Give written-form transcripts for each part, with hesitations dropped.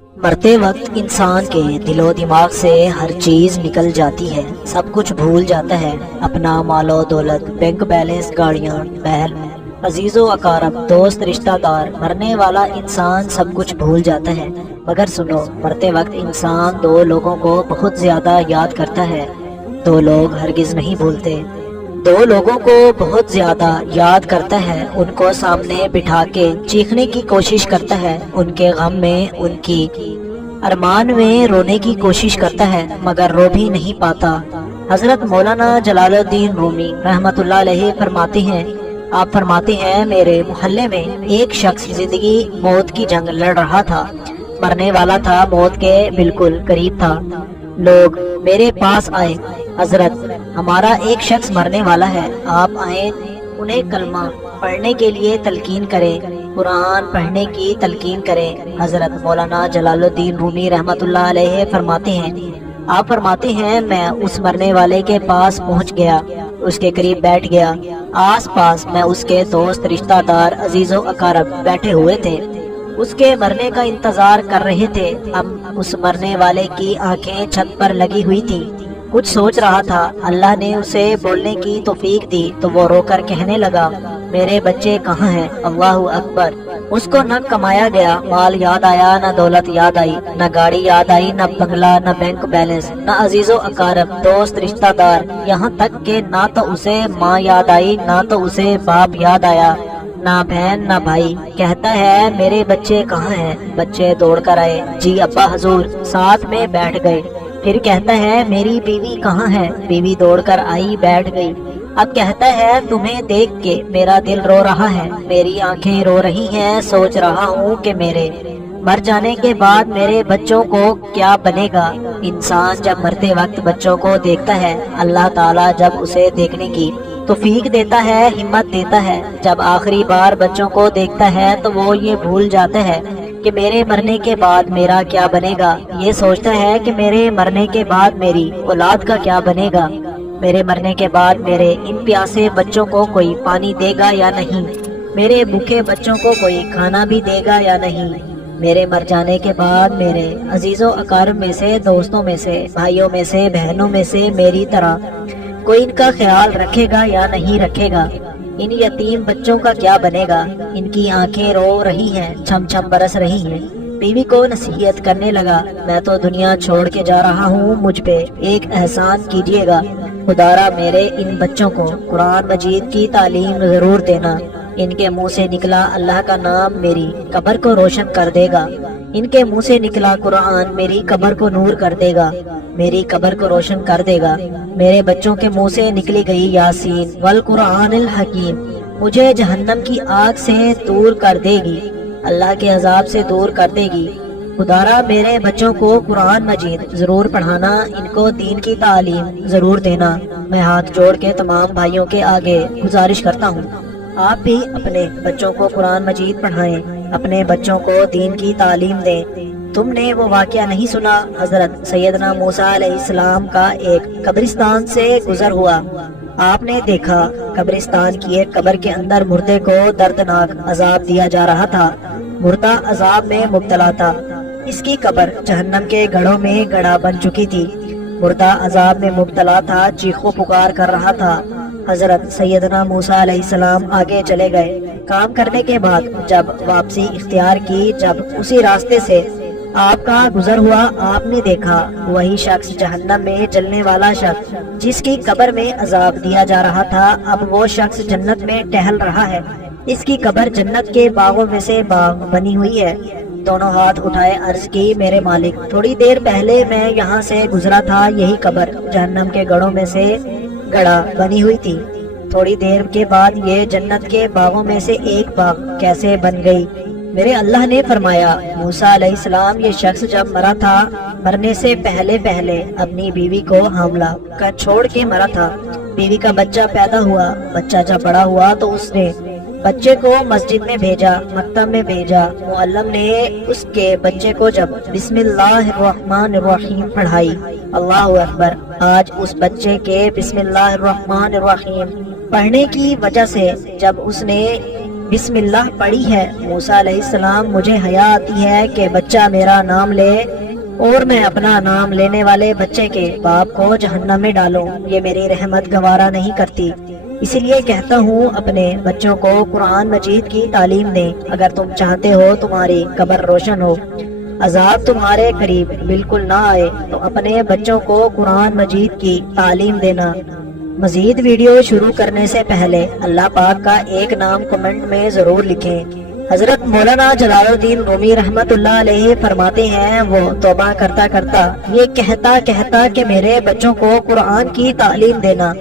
مرتے وقت انسان کے دل و دماغ سے ہر چیز نکل جاتی ہے، سب کچھ بھول جاتا ہے، اپنا مال و دولت، بینک بیلنس، گاڑیاں، محل، عزیز و اقارب، دوست، رشتہ دار۔ مرنے والا انسان سب کچھ بھول جاتا ہے، مگر سنو، مرتے وقت انسان دو لوگوں کو بہت زیادہ یاد کرتا ہے۔ دو لوگ ہرگز نہیں بھولتے، دو لوگوں کو بہت زیادہ یاد کرتا ہے، ان کو سامنے بٹھا کے چیخنے کی کوشش کرتا ہے، ان کے غم میں، ان کی ارمان میں رونے کی کوشش کرتا ہے، مگر رو بھی نہیں پاتا۔ حضرت مولانا جلال الدین رومی رحمۃ اللہ علیہ فرماتے ہیں، آپ فرماتے ہیں، میرے محلے میں ایک شخص زندگی موت کی جنگ لڑ رہا تھا، مرنے والا تھا، موت کے بالکل قریب تھا۔ لوگ میرے پاس آئے، حضرت ہمارا ایک شخص مرنے والا ہے، آپ آئیں، انہیں کلمہ پڑھنے کے لیے تلقین کریں، قرآن پڑھنے کی تلقین کریں۔ حضرت مولانا جلال الدین رومی رحمۃ اللہ علیہ فرماتے ہیں، آپ فرماتے ہیں، میں اس مرنے والے کے پاس پہنچ گیا، اس کے قریب بیٹھ گیا، آس پاس میں اس کے دوست، رشتہ دار، عزیز و اقارب بیٹھے ہوئے تھے، اس کے مرنے کا انتظار کر رہے تھے۔ اب اس مرنے والے کی آنکھیں چھت پر لگی ہوئی تھی، کچھ سوچ رہا تھا، اللہ نے اسے بولنے کی توفیق دی تو وہ رو کر کہنے لگا، میرے بچے کہاں ہیں؟ اللہ اکبر۔ اس کو نہ کمایا گیا مال یاد آیا، نہ دولت یاد آئی، نہ گاڑی یاد آئی، نہ بنگلہ، نہ بینک بیلنس، نہ عزیز و اقارب، دوست، رشتہ دار، یہاں تک کہ نہ تو اسے ماں یاد آئی، نہ تو اسے باپ یاد آیا، نہ بہن، نہ بھائی۔ کہتا ہے، میرے بچے کہاں ہیں؟ بچے دوڑ کر آئے، جی ابا حضور، ساتھ میں بیٹھ گئے۔ پھر کہتا ہے، میری بیوی کہاں ہے؟ بیوی دوڑ کر آئی، بیٹھ گئی۔ اب کہتا ہے، تمہیں دیکھ کے میرا دل رو رہا ہے، میری آنکھیں رو رہی ہیں، سوچ رہا ہوں کہ میرے مر جانے کے بعد میرے بچوں کو کیا بنے گا۔ انسان جب مرتے وقت بچوں کو دیکھتا ہے، اللہ تعالیٰ جب اسے دیکھنے کی توفیق دیتا ہے، ہمت دیتا ہے، جب آخری بار بچوں کو دیکھتا ہے تو وہ یہ بھول جاتا ہے کہ میرے مرنے کے بعد میرا کیا بنے گا، یہ سوچتا ہے کہ میرے مرنے کے بعد میری اولاد کا کیا بنے گا، میرے مرنے کے بعد میرے ان پیاسے بچوں کو کوئی پانی دے گا یا نہیں، میرے بھوکے بچوں کو کوئی کھانا بھی دے گا یا نہیں، میرے مر جانے کے بعد میرے عزیز و اقارب میں سے، دوستوں میں سے، بھائیوں میں سے، بہنوں میں سے میری طرح کوئی ان کا خیال رکھے گا یا نہیں رکھے گا، ان یتیم بچوں کا کیا بنے گا۔ ان کی آنکھیں رو رہی ہیں، چھم چھم برس رہی ہیں۔ بیوی کو نصیحت کرنے لگا، میں تو دنیا چھوڑ کے جا رہا ہوں، مجھ پہ ایک احسان کیجیے گا، خدارا میرے ان بچوں کو قرآن مجید کی تعلیم ضرور دینا، ان کے منہ سے نکلا اللہ کا نام میری قبر کو روشن کر دے گا، ان کے منہ سے نکلا قرآن میری قبر کو نور کر دے گا، میری قبر کو روشن کر دے گا، میرے بچوں کے منہ سے نکلی گئی یاسین والقرآن الحکیم مجھے جہنم کی آگ سے دور کر دے گی، اللہ کے عذاب سے دور کر دے گی۔ خدارا میرے بچوں کو قرآن مجید ضرور پڑھانا، ان کو دین کی تعلیم ضرور دینا۔ میں ہاتھ جوڑ کے تمام بھائیوں کے آگے گزارش کرتا ہوں، آپ بھی اپنے بچوں کو قرآن مجید پڑھائیں، اپنے بچوں کو دین کی تعلیم دیں۔ تم نے وہ واقعہ نہیں سنا؟ حضرت سیدنا موسیٰ علیہ السلام کا ایک قبرستان سے گزر ہوا، آپ نے دیکھا قبرستان کی ایک قبر کے اندر مردے کو دردناک عذاب دیا جا رہا تھا، مردہ عذاب میں مبتلا تھا، اس کی قبر جہنم کے گڑھوں میں گڑھا بن چکی تھی، مردہ عذاب میں مبتلا تھا، چیخو پکار کر رہا تھا۔ حضرت سیدنا موسیٰ علیہ السلام آگے چلے گئے، کام کرنے کے بعد جب واپسی اختیار کی، جب اسی راستے سے آپ کا گزر ہوا، آپ نے دیکھا وہی شخص جہنم میں جلنے والا شخص جس کی قبر میں عذاب دیا جا رہا تھا، اب وہ شخص جنت میں ٹہل رہا ہے، اس کی قبر جنت کے باغوں میں سے باغ بنی ہوئی ہے۔ دونوں ہاتھ اٹھائے، عرض کی، میرے مالک، تھوڑی دیر پہلے میں یہاں سے گزرا تھا، یہی قبر جہنم کے گڑھوں میں سے گڑھا بنی ہوئی تھی، تھوڑی دیر کے بعد یہ جنت کے باغوں میں سے ایک باغ کیسے بن گئی؟ میرے اللہ نے فرمایا، موسیٰ علیہ السلام، یہ شخص جب مرا تھا، مرنے سے پہلے اپنی بیوی کو حاملہ کا چھوڑ کے مرا تھا، بیوی کا بچہ پیدا ہوا، بچہ جب بڑا ہوا تو اس نے بچے کو مسجد میں بھیجا، مکتب میں بھیجا، معلم نے اس کے بچے کو جب بسم اللہ الرحمن الرحیم پڑھائی، اللہ اکبر، آج اس بچے کے بسم اللہ الرحمن الرحیم پڑھنے کی وجہ سے جب اس نے بسم اللہ پڑھی ہے۔ موسیٰ علیہ السلام مجھے حیا آتی ہے کہ بچہ میرا نام لے اور میں اپنا نام لینے والے بچے کے باپ کو جہنم میں ڈالوں، یہ میری رحمت گوارا نہیں کرتی، اسی لیے کہتا ہوں اپنے بچوں کو قرآن مجید کی تعلیم دیں۔ اگر تم چاہتے ہو تمہاری قبر روشن ہو، عذاب تمہارے قریب بالکل نہ آئے، تو اپنے بچوں کو قرآن مجید کی تعلیم دینا۔ مزید ویڈیو شروع کرنے سے پہلے اللہ پاک کا ایک نام کمنٹ میں ضرور لکھیں۔ حضرت مولانا جلال الدین رومی رحمت اللہ علیہ فرماتے ہیں، وہ توبہ کرتا کرتا یہ کہتا کہ میرے بچوں کو قرآن کی تعلیم دینا،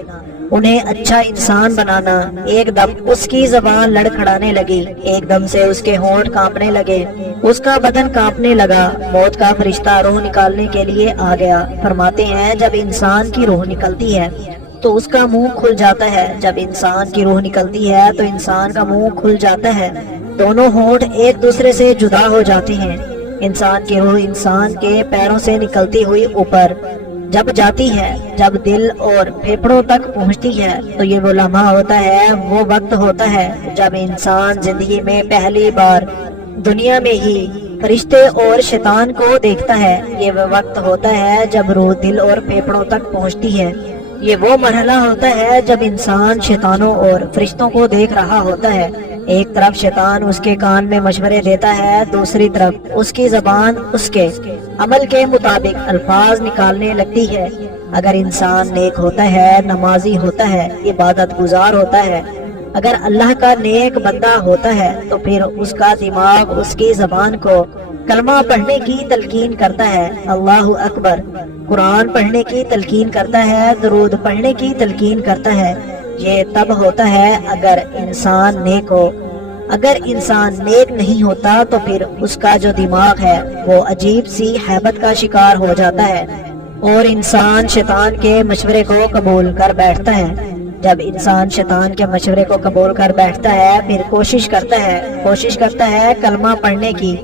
انہیں اچھا انسان بنانا، ایک دم اس کی زبان لڑکھڑانے لگی، ایک دم سے اس کے ہونٹ کانپنے لگے، اس کا بدن کانپنے لگا، موت کا فرشتہ روح نکالنے کے لیے آ گیا۔ فرماتے ہیں جب انسان کی روح نکلتی ہے تو اس کا منہ کھل جاتا ہے، جب انسان کی روح نکلتی ہے تو انسان کا منہ کھل جاتا ہے، دونوں ہونٹ ایک دوسرے سے جدا ہو جاتے ہیں۔ انسان کی روح انسان کے پیروں سے نکلتی ہوئی اوپر جب جاتی ہے، جب دل اور پھیپھڑوں تک پہنچتی ہے تو یہ وہ لمحہ ہوتا ہے، وہ وقت ہوتا ہے جب انسان زندگی میں پہلی بار دنیا میں ہی فرشتے اور شیطان کو دیکھتا ہے۔ یہ وہ وقت ہوتا ہے جب روح دل اور پھیپھڑوں تک پہنچتی ہے۔ یہ وہ مرحلہ ہوتا ہے جب انسان شیطانوں اور فرشتوں کو دیکھ رہا ہوتا ہے۔ ایک طرف شیطان اس کے کان میں مشورے دیتا ہے، دوسری طرف اس کی زبان اس کے عمل کے مطابق الفاظ نکالنے لگتی ہے۔ اگر انسان نیک ہوتا ہے، نمازی ہوتا ہے، عبادت گزار ہوتا ہے، اگر اللہ کا نیک بندہ ہوتا ہے تو پھر اس کا دماغ اس کی زبان کو کلمہ پڑھنے کی تلقین کرتا ہے، اللہ اکبر، قرآن پڑھنے کی تلقین کرتا ہے، درود پڑھنے کی تلقین کرتا ہے۔ یہ تب ہوتا ہے اگر انسان نیک ہو۔ اگر انسان نیک نہیں ہوتا تو پھر اس کا جو دماغ ہے وہ عجیب سی ہیبت کا شکار ہو جاتا ہے اور انسان شیطان کے مشورے کو قبول کر بیٹھتا ہے۔ جب انسان شیطان کے مشورے کو قبول کر بیٹھتا ہے پھر کوشش کرتا ہے کلمہ پڑھنے کی،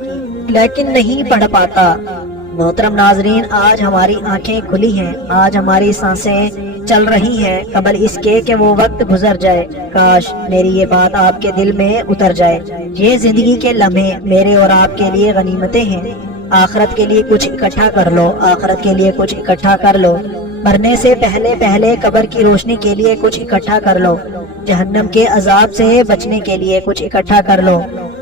لیکن نہیں پڑھ پاتا۔ محترم ناظرین، آج ہماری آنکھیں کھلی ہیں، آج ہماری سانسیں چل رہی ہیں قبل اس کے کہ وہ وقت گزر جائے۔ کاش میری یہ بات آپ کے دل میں اتر جائے۔ یہ زندگی کے لمحے میرے اور آپ کے لیے غنیمتیں ہیں۔ آخرت کے لیے کچھ اکٹھا کر لو، آخرت کے لیے کچھ اکٹھا کر لو، مرنے سے پہلے قبر کی روشنی کے لیے کچھ اکٹھا کر لو، جہنم کے عذاب سے بچنے کے لیے کچھ اکٹھا کر لو۔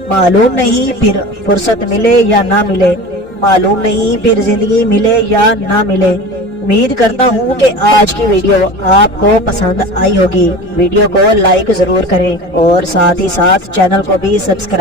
معلوم نہیں پھر فرصت ملے یا نہ ملے، معلوم نہیں پھر زندگی ملے یا نہ ملے۔ امید کرتا ہوں کہ آج کی ویڈیو آپ کو پسند آئی ہوگی۔ ویڈیو کو لائک ضرور کریں اور ساتھ ہی ساتھ چینل کو بھی سبسکرائب